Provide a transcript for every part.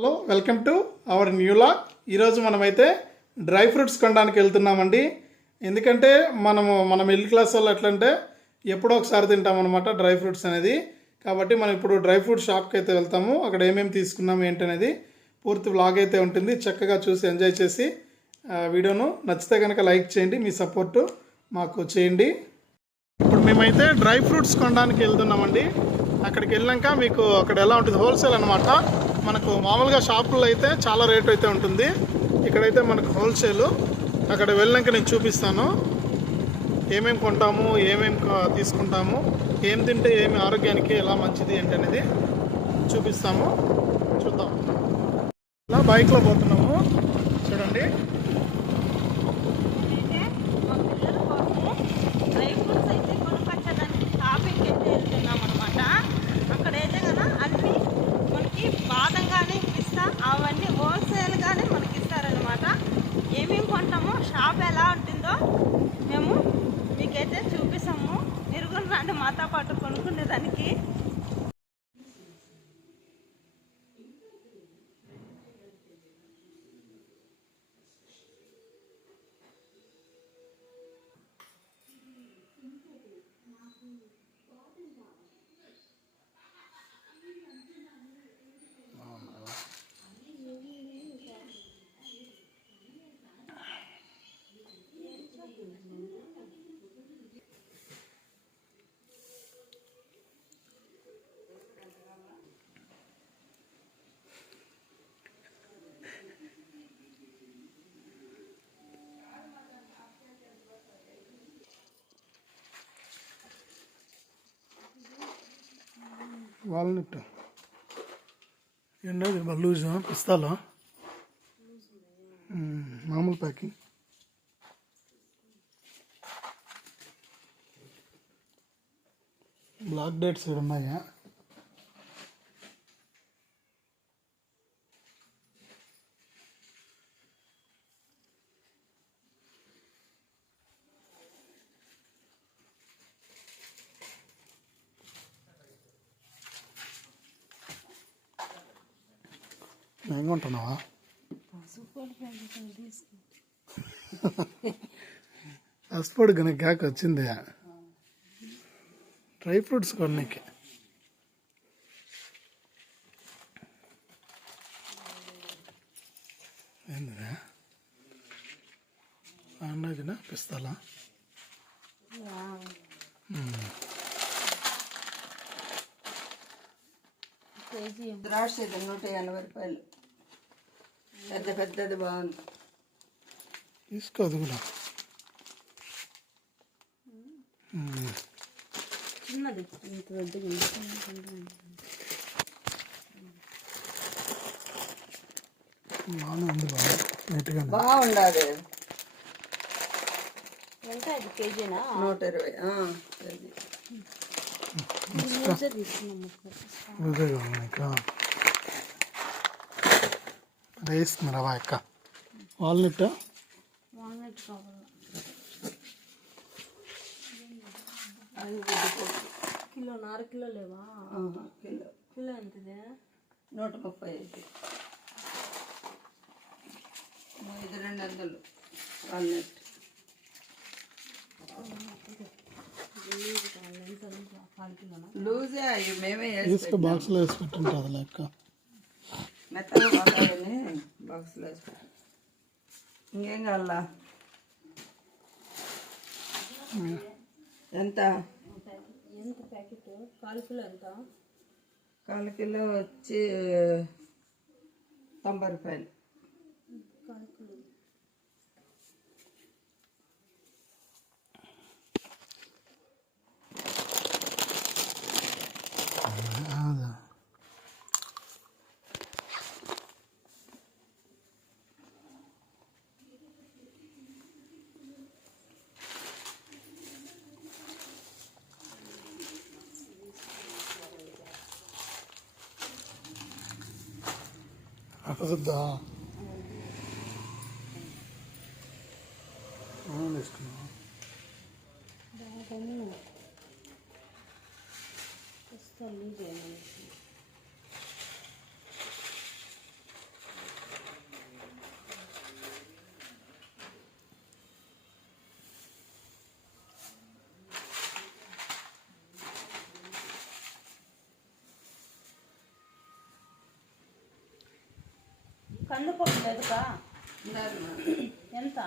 Hello welcome to our new vlog ఈరోజు మనమైతే dry fruits కొనడానికి వెళ్తున్నామండి. ఎందుకంటే మనము మన మిడిల్ క్లాస్ వాళ్ళు ఎట్లంటే ఎప్పుడో ఒకసారి తింటాం అనమాట డ్రై ఫ్రూట్స్ అనేది. కాబట్టి మనం ఇప్పుడు డ్రై ఫ్రూట్ షాప్కి అయితే వెళ్తాము. అక్కడ ఏమేమి తీసుకున్నాము ఏంటనేది పూర్తి వ్లాగ్ అయితే ఉంటుంది. చక్కగా చూసి ఎంజాయ్ చేసి వీడియోను నచ్చితే కనుక లైక్ చేయండి. మీ సపోర్టు మాకు చేయండి. ఇప్పుడు మేమైతే డ్రై ఫ్రూట్స్ కొనడానికి వెళ్తున్నామండి. అక్కడికి వెళ్ళాక మీకు అక్కడ ఎలా ఉంటుంది హోల్సేల్ అనమాట మనకు మామూలుగా షాపుల్లో అయితే చాలా రేట్ అయితే ఉంటుంది. ఇక్కడైతే మనకు హోల్సేల్. అక్కడ వెళ్ళాక నేను చూపిస్తాను. ఏమేమి కొంటాము ఏమేమి తీసుకుంటాము ఏం తింటే ఏమి ఆరోగ్యానికి ఎలా మంచిది ఏంటి అనేది చూపిస్తాము. చూద్దాం. ఇలా బైక్లో పోతున్నాము. చూడండి అయితే మా పిల్లల కోసము డ్రై ఫ్రూట్స్ అయితే కొనుక్కొచ్చడానికి షాపింగ్కి అయితే వెళ్తున్నాం అనమాట అక్కడైతే కదా అన్ని మనకి బాదం కానీ పిస్తా అవన్నీ హోల్సేల్గానే మనకి ఇస్తారనమాట ఏమేమి కొంటామో షాప్ ఎలా ఉంటుందో మేము మీకైతే చూపిస్తాము మీరు కూడా రండి మాతో పాటు కొనుక్కునేదానికి వాల్నట్ ఏంటది లూజ్ పిస్తాలా మ్మ్, మామూలు ప్యాకింగ్ బ్లాక్ డేట్స్ ఇక్కడ ఉన్నాయా ఏం కొంటున్నావా పసుపొడి కనుక వచ్చింది. డ్రై ఫ్రూట్స్ కొన్నికి. ఏందిరా అన్నదినా పిస్తాలా? కేజీ ద్రాక్ష నూట ఎనభై రూపాయలు. పెద్ద పెద్దది బాగుంది. తీసుకో అది కూడా మ్మ్. చిన్నది. ఇంత పెద్దది బాగానే ఉంది బాగా. నీట్గా బాగుండదు ఎంత అది? కేజీనా? నూట ఇరవై. ఆ, ఇది. తీసుకున్నాం ఇంకా వేస్తుంది రవా ఎక్క. వాల్నట్. కిలో నార కిలో లేవా? కిలో. కిలో ఎంతదే? నూట ముప్పై ఐదు ఇది రెండు వందలు. వాల్నట్. లూజే అవి మేమే బాక్స్లో వేసి పెట్టుంటుంది లెక్క మెత్తగా పోతాయని బాక్స్లో వేసి పెట్టాం. ఇంకేం కావాలా? ఎంత? ఎంత ప్యాకెట్? కాల్ కిలో ఎంత? కాలు కిలో వచ్చి తొంభై రూపాయలు. Call kilo. అక్కడుద్దా వేసుకున్నావా వస్తా లూజ్ అయ్యింది కందిపప్పు లేదుగా ఉండాలమ్మా. ఎంత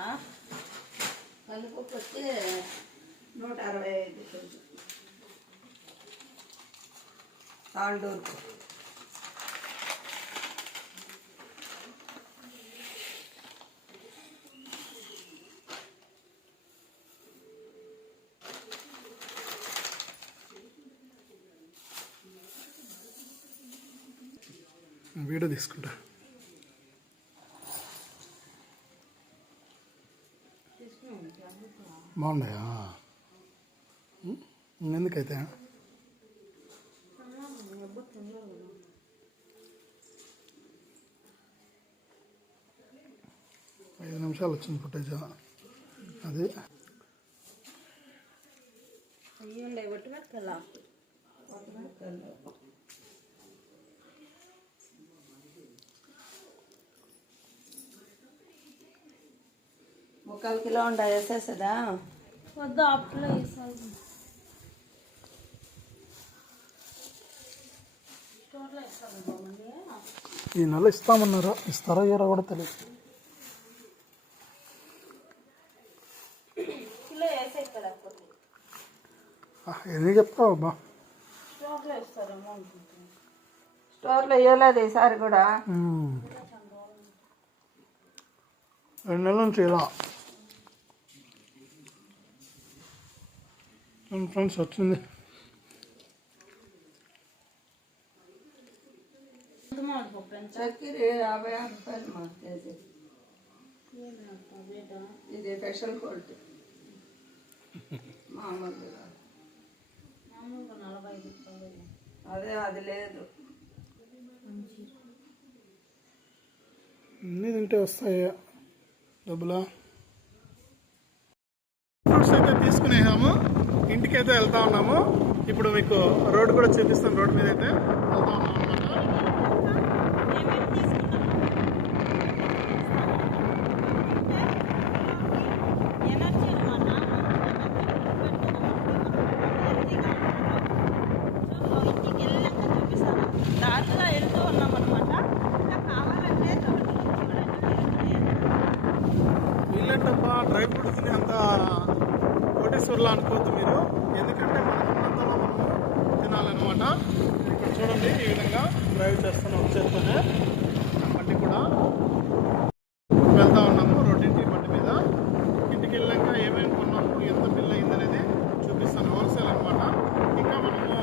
కందిపప్పు వచ్చి నూట అరవై ఐదు కొంచెం తాండూరు వీడియో తీసుకుంటా బాగున్నాయా ఉం? ఎందుకైతే ఐదు నిమిషాలు వచ్చింది ఫుటేజ్ అది అయ్యి ఉండే ముక్కాలు కిలో ఉండ వేసేసదా? వద్దు అప్పులో వేసాలి. ఈ నెల ఇస్తామన్నారా? ఇస్తారా ఇయ్యారా కూడా తెలియదు. ఎన్ని చెప్తావు అబ్బా? స్టోర్లో వేయలేదు ఈసారి కూడా. రెండు నెలల నుంచి ఇలా. ఫ్రెండ్స్ వచ్చింది చక్కెర యాభై ఆరు రూపాయలు మా కేజీ ఇది స్పెషల్ క్వాలిటీ మామూలుగా అదే అది లేదు అన్నీ తింటే వస్తాయి డబ్బులా ఫ్రూట్స్ అయితే తీసుకునేసాము ఇంటికి అయితే వెళ్తా ఉన్నాము. ఇప్పుడు మీకు రోడ్డు కూడా చూపిస్తాం రోడ్డు మీద అయితే వెళ్తా ఉన్నాము చూపిస్తాను డ్రై ఫ్రూట్స్ అంతా కోటేశ్వర్లా అనుకోవద్దు మీరు. ఎందుకంటే మనకున్నంతలో మనము తినాలన్నమాట. ఇక్కడ చూడండి ఈ విధంగా డ్రైవ్ చేస్తున్నాం చేస్తూనే బండి కూడా వెళ్తా ఉన్నాము రోడ్డింటి బండి మీద. ఇంటికి వెళ్ళాక ఏమేమి కొన్నాము ఎంత బిల్ అయింది అనేది చూపిస్తాను హోల్సేల్ అనమాట ఇంకా మనము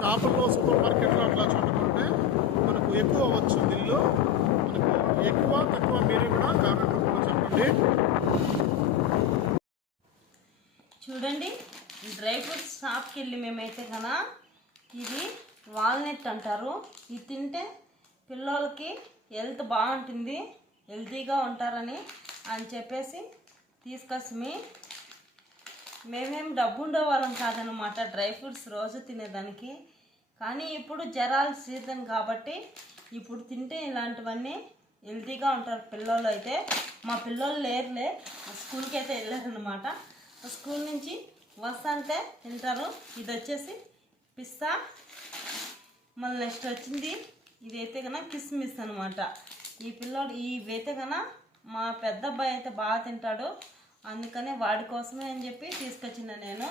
షాపుల్లో సూపర్ మార్కెట్లో అట్లా చూడకుంటే మనకు ఎక్కువ అవ్వచ్చు బిల్లు మనకు ఎక్కువ తక్కువ మీరు కూడా కామెంట్ రూపంలో చెప్పండి. చూడండి డ్రై ఫ్రూట్స్ షాప్కి వెళ్ళి మేమైతే కన ఇది వాల్నట్ అంటారు. ఇది తింటే పిల్లలకి హెల్త్ బాగుంటుంది హెల్తీగా ఉంటారని అని చెప్పేసి తీసుకొచ్చి మేమేం డబ్బు ఉండేవాళ్ళం కాదనమాట డ్రై ఫ్రూట్స్ రోజు తినేదానికి. కానీ ఇప్పుడు జ్వరాల సీజన్ కాబట్టి ఇప్పుడు తింటే ఇలాంటివన్నీ హెల్తీగా ఉంటారు పిల్లలు అయితే. మా పిల్లలు లేరులే స్కూల్కి అయితే వెళ్ళారనమాట స్కూల్ నుంచి వస్తాంటే తింటారు. ఇది వచ్చేసి పిస్తా. మళ్ళీ నెక్స్ట్ వచ్చింది. ఇదైతే కన్నా కిస్మిస్ అనమాట ఈ పిల్లోడు ఇవైతే కన్నా మా పెద్ద అబ్బాయి అయితే బాగా తింటాడు. అందుకనే వాడి కోసమే అని చెప్పి తీసుకొచ్చిన నేను.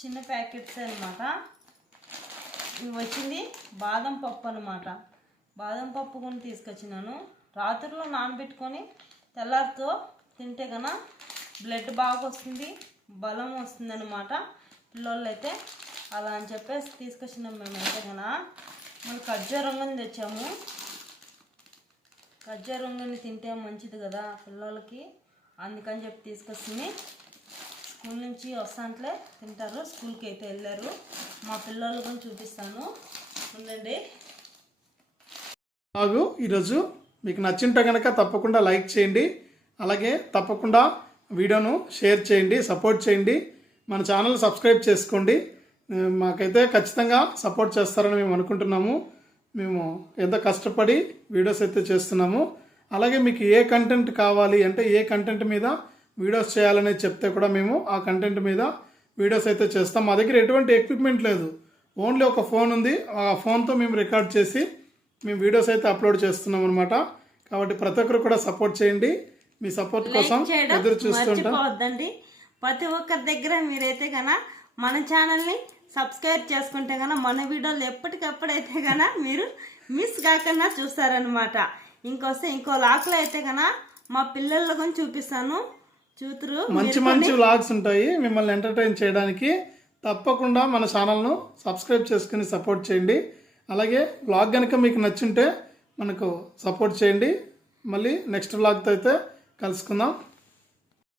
చిన్న ప్యాకెట్స్ అనమాట ఇవి వచ్చింది బాదం పప్పు అనమాట బాదం పప్పు కూడా తీసుకొచ్చినాను. రాత్రిలో నానబెట్టుకొని తెల్లారితో తింటే కన్నా బ్లడ్ బాగా వస్తుంది బలం వస్తుంది అనమాట పిల్లోళ్ళు అయితే అలా అని చెప్పేసి తీసుకొచ్చినాం మేమైతే కన్నా మనం ఖర్జూరంగుని తెచ్చాము. ఖర్జూరంగుని తింటే మంచిది కదా పిల్లలకి అందుకని చెప్పి తీసుకొచ్చింది. స్కూల్ నుంచి వస్తాంట్లే తింటారు స్కూల్కి అయితే వెళ్ళారు. మా పిల్లలు కూడా చూపిస్తాను. ఉండండి. బాగు ఈరోజు మీకు నచ్చింటే కనుక తప్పకుండా లైక్ చేయండి. అలాగే తప్పకుండా వీడియోను షేర్ చేయండి సపోర్ట్ చేయండి. మన ఛానల్ సబ్స్క్రైబ్ చేసుకోండి. మాకైతే ఖచ్చితంగా సపోర్ట్ చేస్తారని మేము అనుకుంటున్నాము. మేము ఎంత కష్టపడి వీడియోస్ అయితే చేస్తున్నాము. అలాగే మీకు ఏ కంటెంట్ కావాలి అంటే ఏ కంటెంట్ మీద వీడియోస్ చేయాలని చెప్తే కూడా మేము ఆ కంటెంట్ మీద వీడియోస్ అయితే చేస్తాం. మా దగ్గర ఎటువంటి ఎక్విప్మెంట్ లేదు. ఓన్లీ ఒక ఫోన్ ఉంది. ఆ ఫోన్తో మేము రికార్డ్ చేసి మేము వీడియోస్ అయితే అప్లోడ్ చేస్తున్నాం అనమాట కాబట్టి ప్రతి ఒక్కరు కూడా సపోర్ట్ చేయండి. మీ సపోర్ట్ కోసం ఎదురు చూస్తుంటాం. ప్రతి ఒక్కరి దగ్గర మీరైతే గన మన ఛానల్ని సబ్స్క్రైబ్ చేసుకుంటే గన మన వీడియోలు ఎప్పటికప్పుడైతే గన మీరు మిస్ కాకుండా చూస్తారనమాట ఇంకొస్తే ఇంకో లాక్లో అయితే గన మా పిల్లల గురించి చూపిస్తాను. చూతురు మంచి మంచి వ్లాగ్స్ ఉంటాయి. మిమ్మల్ని ఎంటర్టైన్ చేయడానికి తప్పకుండా మన ఛానల్ను సబ్స్క్రైబ్ చేసుకుని సపోర్ట్ చేయండి. అలాగే వ్లాగ్ కనుక మీకు నచ్చుంటే మనకు సపోర్ట్ చేయండి. మళ్ళీ నెక్స్ట్ వ్లాగ్తో అయితే కలుసుకుందాం.